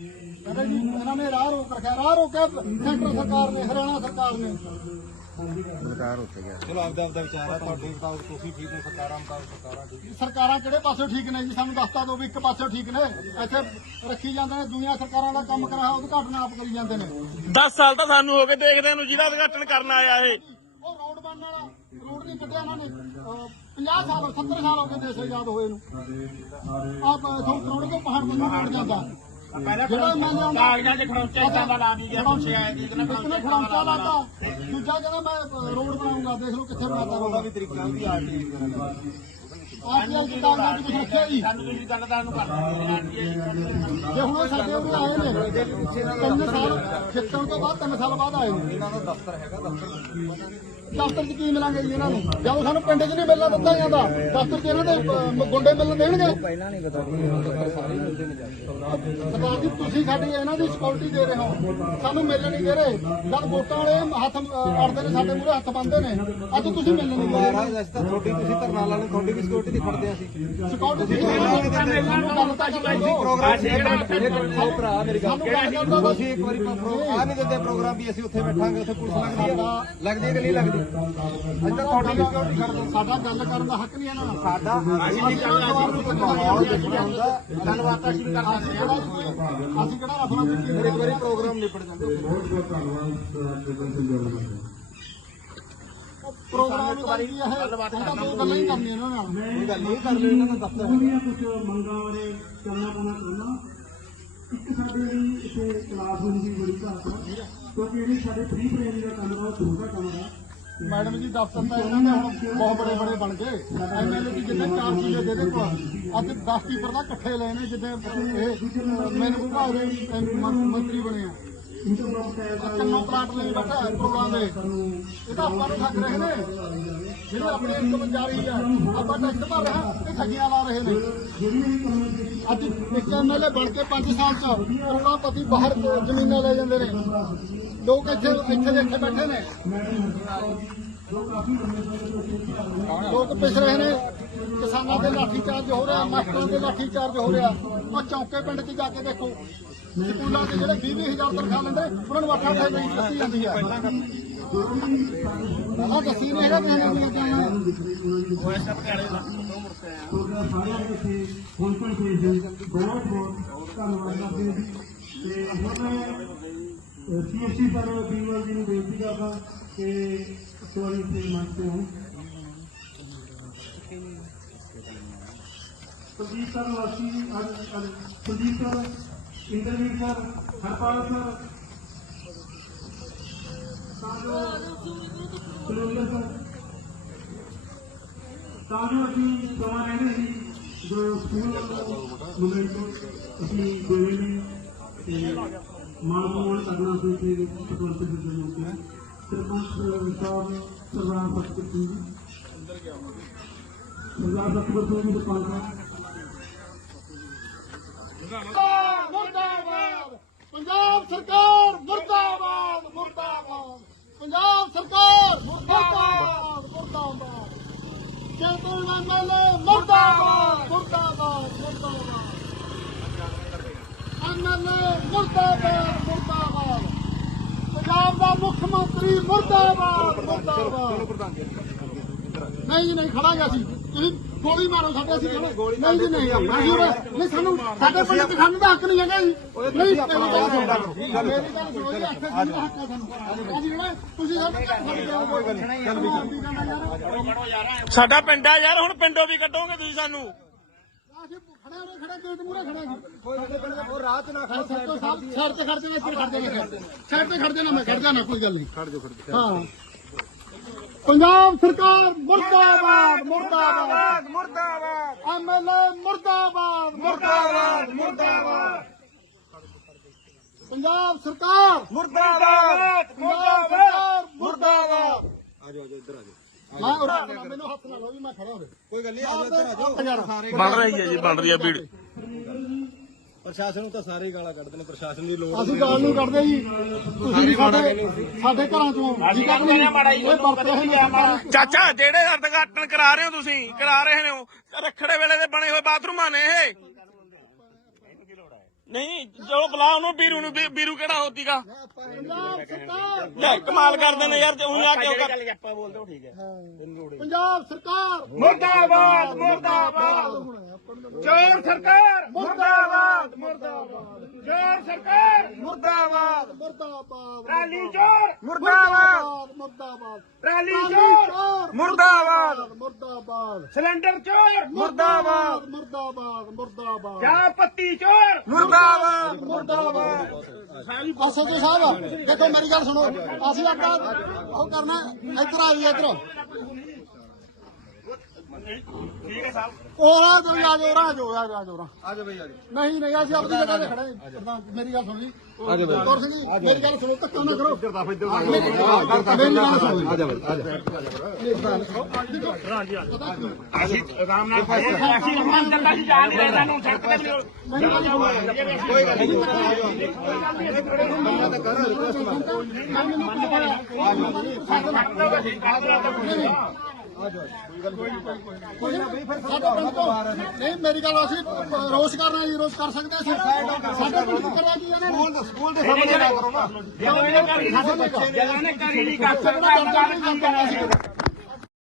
ਕਹਿੰਦੇ ਜੀ ਇਹਨਾਂ ਨੇ ਰਾਹ ਰੋਕ ਰੱਖਿਆ ਰਾਹ ਰੋਕਿਆ ਸੈਂਟਰ ਸਰਕਾਰ ਨੇ ਹਰਿਆਣਾ ਸਰਕਾਰ ਨੇ। ਚਲੋ ਆਪਦਾ ਆਪਦਾ ਵਿਚਾਰ ਆ ਤੁਹਾਡੇ ਮੁਤਾਬਕ ਤੁਸੀਂ ਠੀਕ ਹੋ ਸਰਕਾਰਾਂ ਮੁਤਾਬਕ ਸਰਕਾਰਾਂ ਠੀਕ ਨੇ। ਸਰਕਾਰਾਂ ਕਿਹੜੇ ਪਾਸੇ ਠੀਕ ਨੇ ਜੀ? ਸਾਨੂੰ ਦੱਸਤਾ ਦਿਓ ਵੀ ਇੱਕ ਪਾਸੇ ਠੀਕ ਨੇ। ਇੱਥੇ ਰੱਖੀ ਜਾਂਦੇ ਨੇ ਦੁਨੀਆ ਸਰਕਾਰਾਂ ਦਾ ਕੰਮ ਕਰਾ ਉਦਘਾਟਨ ਆਪ ਕਰੀ ਜਾਂਦੇ ਨੇ। 10 ਸਾਲ ਤਾਂ ਸਾਨੂੰ ਹੋ ਗਏ ਦੇਖਦੇ ਨੂੰ ਜਿਹਦਾ ਉਦਘਾਟਨ ਕਰਨ ਆਇਆ ਇਹ। ਉਹ ਰੋਡ ਬਣਨ ਵਾਲਾ ਰੋਡ ਨਹੀਂ ਕੱਢਿਆ ਉਹਨਾਂ ਨੇ। ਅਹ 50 ਸਾਲ 70 ਸਾਲ ਹੋ ਗਏ ਦੇਸ਼ ਆਜ਼ਾਦ ਹੋਏ ਨੂੰ। ਆਪ ਇਥੋਂ ਕਰੋੜ ਕੇ ਪਹਾੜ ਤੋਂ ਨਹੀਂ ਜਾਂਦਾ। ਜਿਹੜਾ ਮੈਂ ਲਿਆਉਂਦਾ ਕਾਗਜ਼ਾਂ 'ਚ ਖੜੌਚੇ ਇਦਾਂ ਦਾ ਲਾ ਦੀ ਗਿਆ ਪੁੱਛਿਆ ਹੈ ਇੱਕ ਨੇ ਖੜਾਉਂਚਾ ਲਾਤਾ? ਦੂਜਾ ਕਹਿੰਦਾ ਮੈਂ ਰੋਡ ਬਣਾਉਂਗਾ ਦੇਖ ਲਓ ਕਿੱਥੇ ਬਣਾਤਾ ਰੋਡ। ਵੀ ਤਰੀਕਾ ਵੀ ਦਾ ਆਰਟੀਆਈ ਦੀ ਕਾਗਜ਼ਾਂ ਦੀ ਕੁਛ ਰੱਖਿਆ ਜੀ ਸਾਨੂੰ ਤੁਸੀਂ ਗੱਲ ਦਾ ਨੂੰ ਕਰ ਜੇ ਹੁਣ ਇਹ ਸਾਡੇ ਆਏ ਨੇ ਤਿੰਨ ਸਾਲ ਖਿੱਚਣ ਤੋਂ ਬਾਅਦ ਤਿੰਨ ਸਾਲ ਬਾਅਦ ਆਏ ਨੇ। ਇਹਨਾਂ ਦਾ ਦਫ਼ਤਰ ਹੈਗਾ ਦਫ਼ਤਰ ਦਫ਼ਤਰ 'ਚ ਕੀ ਮਿਲਾਂਗੇ ਜੀ ਇਹਨਾਂ ਨੂੰ? ਜਦੋਂ ਸਾਨੂੰ ਪਿੰਡ 'ਚ ਨਹੀਂ ਮਿਲਣਾ ਦਿੱਤਾ ਜਾਂਦਾ। ਦਫ਼ਤਰ 'ਚ ਇਹਨਾਂ ਦੇ ਗੁੰਡੇ ਮਿਲਣ ਦੇਣਗੇ? ਪਹਿਲਾਂ ਨਹੀਂ ਪਤਾ ਸੀ ਸਾਰੇ ਮਿਲਦੇ ਨੇ ਜਾ ਸਰਦਾਰ ਜੀ ਤੁਸੀਂ ਸਾਡੀ ਇਹਨਾਂ ਦੀ ਸਿਕਿਉਰਿਟੀ ਦੇ ਰਹੇ ਹੋ। ਸਾਨੂੰ ਮਿਲਣ ਨਹੀਂ ਦੇ ਰਹੇ। ਜਦ ਵੋਟਾਂ ਵਾਲੇ ਹੱਥ ਅੜਦੇ ਨੇ ਸਾਡੇ ਮੂਹਰੇ ਹੱਥ ਬੰਨਦੇ ਨੇ। ਅੱਜ ਤੁਸੀਂ ਮਿਲਣ ਨਹੀਂ ਦੇ ਰਹੇ। ਤੁਹਾਡੀ ਤੁਸੀਂ ਧਰਨਾ ਲਾ ਲਓ ਤੁਹਾਡੀ ਵੀ ਸਿਕਿਉਰਿਟੀ ਦੀ ਫੜਦੇ ਅਸੀਂ। ਸਿਕਿਉਰਿਟੀ ਦਿਓ ਪ੍ਰੋਗਰਾਮ ਉਹ ਭਰਾ ਮੇਰੀ ਗੱਲ ਤੁਸੀਂ ਇੱਕ ਵਾਰੀ ਆ ਨਹੀਂ ਦਿੰਦੇ ਪ੍ਰੋਗਰਾਮ ਵੀ ਅਸੀਂ ਉੱਥੇ ਬੈਠਾਂਗੇ ਉੱਥੇ ਪੁਲਿਸ ਲੱਗਦੀ ਹੈ। ਲੱਗਦੀ ਹੈ ਕਿ ਨਹੀਂ ਲੱਗਦੀ? ਤਾਂ ਤੁਹਾਡੀ ਸਿਕਿਉਰਿਟੀ ਕਰ ਦੋ ਸਾਡਾ ਗੱਲ ਕਰਨ ਦਾ ਹੱਕ ਨਹੀਂ ਇਹਨਾਂ ਨਾਲ ਸਾਡਾ ਅਸੀਂ ਦੇਖਿਆ ਹੁੰਦਾ ਗੱਲਬਾਤ ਅਸੀਂ ਵੀ ਕਰ ਅਸੀਂ ਕਿਹੜਾ ਅਸੀਂ ਕਿਹੜਾ ਰਫਲਾ ਦਿੱਤੀ ਫਿਰ ਇੱਕ ਵਾਰੀ ਪ੍ਰੋਗਰਾਮ ਨਿਪਟ ਜਾਂਦਾ। ਪ੍ਰੋਗਰਾਮ ਇੱਕ ਵਾਰੀ ਕੀ ਹੈ। ਗੱਲਬਾਤ ਦੋ ਗੱਲਾਂ ਹੀ ਕਰਨੀਆਂ ਇਹਨਾਂ ਨਾਲ। ਕੋਈ ਗੱਲ ਨਹੀਂ ਕਰ ਲਿਓ ਇਹਨਾਂ ਦਾ ਦਫ਼ਤਰ ਹੈਗਾ। ਉਹਦੀਆਂ ਕੁਝ ਮੰਗਾਂ ਬਾਰੇ ਚੱਲਣਾ ਪੈਣਾ ਚਾਹੁੰਦਾ ਇੱਕ ਸਾਡੇ ਲਈ ਇੱਥੇ ਕਲਾਸ ਹੋਣੀ ਦੀ ਬੜੀ ਘਾਟ। ਹੈ ਕਿਉਂਕਿ ਜਿਹੜੀ ਸਾਡੇ ਫ੍ਰੀ ਟ੍ਰੇਨਿੰਗ ਦਾ ਕੰਮ ਹੈ ਉਹ ਦੂਰ ਦਾ ਕੰਮ ਹੈ ਮੈਡਮ ਜੀ ਦਫ਼ਤਰ ਤਾਂ ਇਹਨਾਂ ਦੇ ਹੁਣ ਬਹੁਤ ਬੜੇ ਬੜੇ ਬਣ ਗਏ ਐਮਐਲਏ ਜੀ ਜਿੱਦਾਂ ਚਾਰ ਕਿਲੇ ਦੇ ਦੇ ਕੋਲ ਅੱਜ 10 ਟੀਪਰ ਦਾ ਇਕੱਠੇ ਲਏ ਨੇ ਜਿੱਦਾਂ ਇਹ ਮੈਨੂੰ ਵਿਭਾਗ ਦੇ ਐਮ- ਮੰ- ਮੰਤਰੀ ਬਣੇ ਆ। ਕੰਨੋਂ ਪਲਾਟ ਲਈ ਬੈਠਾ ਹੈ ਪ੍ਰੋਗਰਾਮ ਦੇ। ਇਹ ਤਾਂ ਆਪਾਂ ਨੂੰ ਠੱਗ ਰਹੇ ਨੇ। ਜਿਹੜੇ ਆਪਣੇ ਇਨਕਮ ਜਾਰੀ ਆ ਆਪਾਂ ਟੈਕਸ ਭਰ ਰਹੇ ਹਾਂ ਇਹ ਠੱਗੀਆਂ ਲਾ ਰਹੇ ਨੇ। ਅੱਜ ਇੱਕ ਐਮਐਲਏ ਬਣ ਕੇ 5 ਸਾਲ ਚ ਕਰੋੜਾਪਤੀ ਬਾਹਰ ਜ਼ਮੀਨਾਂ ਲੈ ਜਾਂਦੇ ਨੇ। ਲੋਕ ਇੱਥੇ ਇੱਥੇ ਦੇ ਇੱਥੇ ਬੈਠੇ ਨੇ। ਲੋਕ ਪਿਸ ਰਹੇ ਨੇ। ਕਿਸਾਨਾਂ ਦੇ ਲਾਠੀ ਚਾਰਜ ਹੋ ਰਿਹਾ ਮਾਸਟਰਾਂ ਦੇ ਲਾਠੀ ਚਾਰਜ ਹੋ ਰਿਹਾ। ਉਹ ਚੌਕੇ ਪਿੰਡ 'ਚ ਜਾ ਕੇ ਦੇਖੋ। ਸਕੂਲਾਂ ਦੇ ਜਿਹੜੇ 20 ਤਨਖਾਹ ਲੈਂਦੇ ਉਹਨਾਂ ਨੂੰ ਅੱਠਾਂ ਠਾਈ ਨਹੀਂ ਦਿੱਤੀ ਜਾਂਦੀ ਹੈ ਆਹ ਦੱਸੀ ਨਹੀਂ ਹੈਗਾ ਕਿਸੇ ਨੇ ਲੱਗਿਆ ਤੁਹਾਡਾ ਸਾਰਿਆਂ ਦਾ ਇੱਥੇ ਪਹੁੰਚਣ ਤੇ ਬਹੁਤ ਬਹੁਤ ਧੰਨਵਾਦ ਕਰਦੇ ਜੀ ਤੇ ਹੁਣ ਸੀਐਸਸੀ ਪਰ ਬੀਵਲ ਜੀ ਨੂੰ ਬੇਨਤੀ ਕਰਦਾ ਕਿ ਸਵਾਰੀ ਤੇ ਮੰਚ ਤੇ ਹੋਣ ਸਰ ਵਾਸੀ ਅੱਜ ਅੱਜ sir interview sir, Harpal sir. ਤਾਂ ਜੋ ਸਰ। ਤਾਂ ਅਸੀਂ ਸਮਾਂ ਰਹਿੰਦੇ ਸੀ ਜੋ ਸਕੂਲ ਮੁੰਡੇ ਤੋਂ ਅਸੀਂ ਗਏ ਨੇ ਤੇ ਮਾਨਵੋਂ ਕਰਨਾ ਸੀ ਤੇ ਸਰਪੰਚ ਦੇ ਲੋਕ ਸਰਪੰਚ ਸਾਹਿਬ ਸਰਦਾਰ ਸਤਿਗੁਰ ਸਿੰਘ ਜੀ। ਸਰਦਾਰ ਸਤਿਗੁਰ ਜੀ ਦੇ ਪੰਜ ਮੁਰਦਾਬਾਦ ਪੰਜਾਬ ਸਰਕਾਰ ਮੁਰਦਾਬਾਦ ਮੁਰਦਾਬਾਦ। ਪੰਜਾਬ ਸਰਕਾਰ ਮੁਰਦਾਬਾਦ ਮੁਰਦਾਬਾਦ। ਕੇਂਦਰ ਐਮਐਲਏ ਮੁਰਦਾਬਾਦ ਮੁਰਦਾਬਾਦ ਮੁਰਦਾਬਾਦ। ਐਮਐਲਏ ਮੁਰਦਾਬਾਦ ਮੁਰਦਾਬਾਦ। ਪੰਜਾਬ ਦਾ ਮੁੱਖ ਮੰਤਰੀ ਮੁਰਦਾਬਾਦ ਮੁਰਦਾਬਾਦ। ਨਹੀਂ ਜੀ ਨਹੀਂ, ਖੜਾਂਗੇ ਅਸੀਂ। ਤੁਸੀਂ ਗੋਲੀ ਮਾਰੋ ਸਾਡੇ ਅਸੀਂ ਖੜੇ ਨਹੀਂ ਜੀ ਨਹੀਂ ਅਸੀਂ ਉਰੇ- ਨਹੀਂ ਸਾਨੂੰ ਸਾਡੇ ਪਿੰਡ ਚ ਸਾਨੂੰ ਦਾ ਹੱਕ ਨਹੀਂ ਹੈਗਾ ਜੀ। ਨਹੀਂ ਮੇਰੀ ਗੱਲ ਸੁਣੋ ਮੇਰੀ ਗੱਲ ਸੁਣੋ ਜੀ ਇੱਥੇ ਸਾਨੂੰ ਦਾ ਹੱਕ ਹੈ ਸਾਨੂੰ। ਅਸੀਂ ਜਿਹੜਾ ਤੁਸੀਂ ਸਾਡੇ ਘਰ ਫੜ ਕੇ ਆਓ ਕੋਈ ਗੱਲ ਨਹੀਂ ਚੱਲ ਵੀ ਸਾਡਾ ਪਿੰਡ ਆ ਯਾਰ ਹੁਣ ਪਿੰਡੋਂ ਵੀ ਕੱਢੋਗੇ ਤੁਸੀਂ ਸਾਨੂੰ? ਅਸੀਂ ਖੜੇ ਹੋ ਖੜੇ ਗੇਟ ਮੂਰੇ ਖੜੇ ਜੀ ਕੋਈ ਉਹ ਰਾਤ ਨਾ ਖੜੋ ਸਭ ਤੋਂ ਸਭ ਸਾਈਡ ਤੇ ਖੜ ਜਾਣਾ ਇੱਥੇ ਖੜ ਜਾਣਾ ਸਾਈਡ ਤੇ ਖੜ ਜਾਣਾ ਮੈਂ ਖੜ ਜਾਣਾ ਕੋਈ ਗੱਲ ਨਹੀਂ। ਖੜ ਜਾਓ ਖੜ ਜਾਓ। ਹਾਂ। ਪੰਜਾਬ ਸਰਕਾਰ ਮੁਰਦਾਬਾਦ ਮੁਰਦਾਬਾਦ। ਮੁਰਦਾਬਾਦ ਐਮਐਲਏ ਮੁਰਦਾਬਾਦ ਮੁਰਦਾਬਾਦ ਮੁਰਦਾਬਾਦ। ਪੰਜਾਬ ਸਰਕਾਰ ਮੁਰਦਾਬਾਦ ਸਰਕਾਰ ਮੁਰਦਾਬਾਦ। ਆ ਜਾਓ ਇੱਧਰ ਆ ਜਾਓ ਮੈਂ ਉਰੇ- ਮੈਨੂੰ ਹੱਥ ਨਾ ਲਾਓ ਜੀ ਮੈਂ ਖੜਾ ਹੋਵੇ ਕੋਈ ਗੱਲ ਨਹੀਂ ਆ ਜਾਓ ਇੱਧਰ ਆ ਜਾਓ ਬਣ ਰਹੀ ਹੈ ਜੀ ਬਣ ਰਹੀ ਹੈ ਵੀਡੀਓ ਪ੍ਰਸ਼ਾਸਨ ਨੂੰ ਤਾਂ ਸਾਰੇ ਹੀ ਗਾਲਾਂ ਕੱਢਦੇ ਨੇ ਪ੍ਰਸ਼ਾਸਨ ਦੀ ਲੋੜ ਅਸੀਂ ਗਾਲ ਨਹੀਂ ਕੱਢਦੇ ਜੀ। ਤੁਸੀਂ ਵੀ ਸਾਡੇ ਸਾਡੇ ਘਰਾਂ ਚੋਂ ਅਸੀਂ ਕੱਢਦੇ ਹਾਂ ਮਾੜਾ ਜੀ, ਇਹ ਵਰਤ ਰਹੇ ਨੇ ਸਰਕਾਰ। ਚਾਚਾ ਜਿਹੜੇ ਉਦਘਾਟਨ ਕਰਾ ਰਹੇ ਹੋ ਤੁਸੀਂ ਕਰਾ ਰਹੇ ਹੋ ਰੱਖੜੇ ਵੇਲੇ ਦੇ ਬਣੇ ਹੋਏ ਬਾਥਰੂਮਾਂ ਨੇ ਇਹ। ਨਹੀਂ ਜੋ ਬੁਲਾ ਉਹਨੂੰ ਵੀਰੂ ਨੂੰ ਵੀਰੂ ਕਿਹੜਾ ਹੋਤੀਗਾ ਪੰਜਾਬ ਸਰਕਾਰ ਲੈ ਕਮਾਲ ਕਰਦੇ ਨੇ ਯਾਰ ਉਹੀ ਆ ਕਿਉਂ ਕਰ ਪੰਜਾਬ ਸਰਕਾਰ। ਮੁਰਦਾਬਾਦ ਮੁਰਦਾਬਾਦ। ਚੋਰ ਸਰਕਾਰ ਮੁਰਦਾਬਾਦ ਮੁਰਦਾਬਾਦ। ਚੋਰ ਸਰਕਾਰ ਮੁਰਦਾਬਾਦ। ਮੁਰਦਾਬਾਦ। ਟਰਾਲੀ ਚੋਰ ਮੁਰਦਾਬਾਦ। ਮੁਰਦਾਬਾਦ। ਟਰਾਲੀ ਚੋਰ ਮੁਰਦਾਬਾਦ। ਮੁਰਦਾਬਾਦ। ਸਿਲੰਡਰ ਚੋਰ ਮੁਰਦਾਬਾਦ। ਮੁਰਦਾਬਾਦ ਮੁਰਦਾਬਾਦ। ਚਾਹ ਪੱਤੀ ਚੋਰ। ਮੁਰਦਾਬਾਦ। ਮੁਰਦਾਬਾਦ। ਅਸੋ ਜੀ ਸਾਹਿਬ ਦੇਖੋ ਮੇਰੀ ਗੱਲ ਸੁਣੋ। ਅਸੀਂ ਆਪਣਾ ਉਹ ਕਰਨਾ ਇੱਧਰ ਆ ਜੀ ਇੱਧਰ। ਠੀਕ ਹੈ ਸਾਹਿਬ ਉਹ ਜੋ ਆ ਜੋ ਰਾ ਜੋ ਆ ਜੋ ਆ ਜੋ ਆ ਜਾ ਬਈ ਆ ਜਾ ਨਹੀਂ ਨਹੀਂ ਅਸੀਂ ਆਪਣੀ ਜਗ੍ਹਾ ਤੇ ਖੜੇ ਹਾਂ। ਪ੍ਰਧਾਨ ਜੀ, ਮੇਰੀ ਗੱਲ ਸੁਣੋ ਜੀ ਗੁਰ ਸਿੰਘ ਜੀ ਮੇਰੀ ਗੱਲ ਸੁਣੋ ਧੱਕਾ ਨਾ ਕਰੋ। ਇੱਧਰ ਦਾ ਇੱਧਰ ਦਾ ਮੇਰੀ ਗੱਲ ਸੁਣੋ ਜੀ। ਆ ਜਾ ਬਈ ਆ ਜਾ ਅਸੀਂ ਆਰਾਮ ਨਾਲ ਅਸੀਂ ਰਮਨ ਦਿੰਦਾ ਸੀ ਜਾਣ ਨਹੀਂ ਰਹਿੰਦਾ ਨੂੰ ਤੇ ਵੀ ਸਾਡੇ ਪਿੰਡ ਤੋਂ ਨਹੀਂ ਮੇਰੀ ਗੱਲ ਅਸੀਂ ਰੋਸ ਕਰਨਾ ਜੀ ਰੋਸ ਕਰ ਸਕਦੇ ਅਸੀਂ। ਸਾਡੇ ਪਿੰਡ ਚ ਕਰਿਆ ਕੀ ਇਹਨੇ ਸਕੂਲ ਦੇ ਸਾਹਮਣੇ ਨਾ ਕਰੋ ਨਾ। ਜਦੋਂ ਇਹਨੇ ਕਰੀ ਸਾਡੇ ਬੱਚੇ ਜਦੋਂ ਇਹਨੇ ਕਰੀ ਨਹੀਂ ਕਰ ਸਕਦਾ ਕੰਮ ਕਰਨਾ ਸੀ